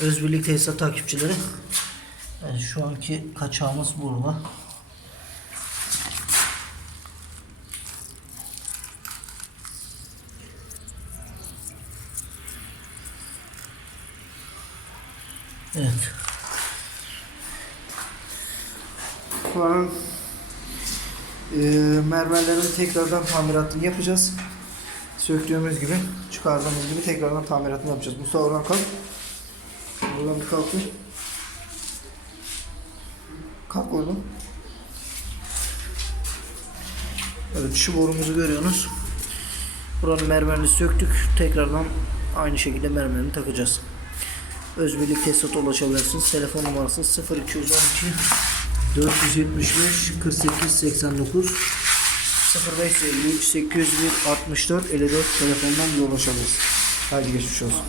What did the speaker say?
Özbirlik tesisat takipçileri. Evet, şu anki kaçağımız burada. Evet. Şu an e, mermerlerin tekrardan tamiratını yapacağız. Söktüğümüz gibi, çıkardığımız gibi tekrardan tamiratını yapacağız. Mustafa oradan kalk. Buradan bir kalkın. Kalk oradan. Evet şu borumuzu görüyorsunuz. Buranın mermerini söktük. Tekrardan aynı şekilde mermerini takacağız. Özbirlik tesisata ulaşabilirsiniz. Telefon numarası 0212 475 48 89 0553 801 64 54 telefondan ulaşabilirsiniz. Haydi geçmiş olsun.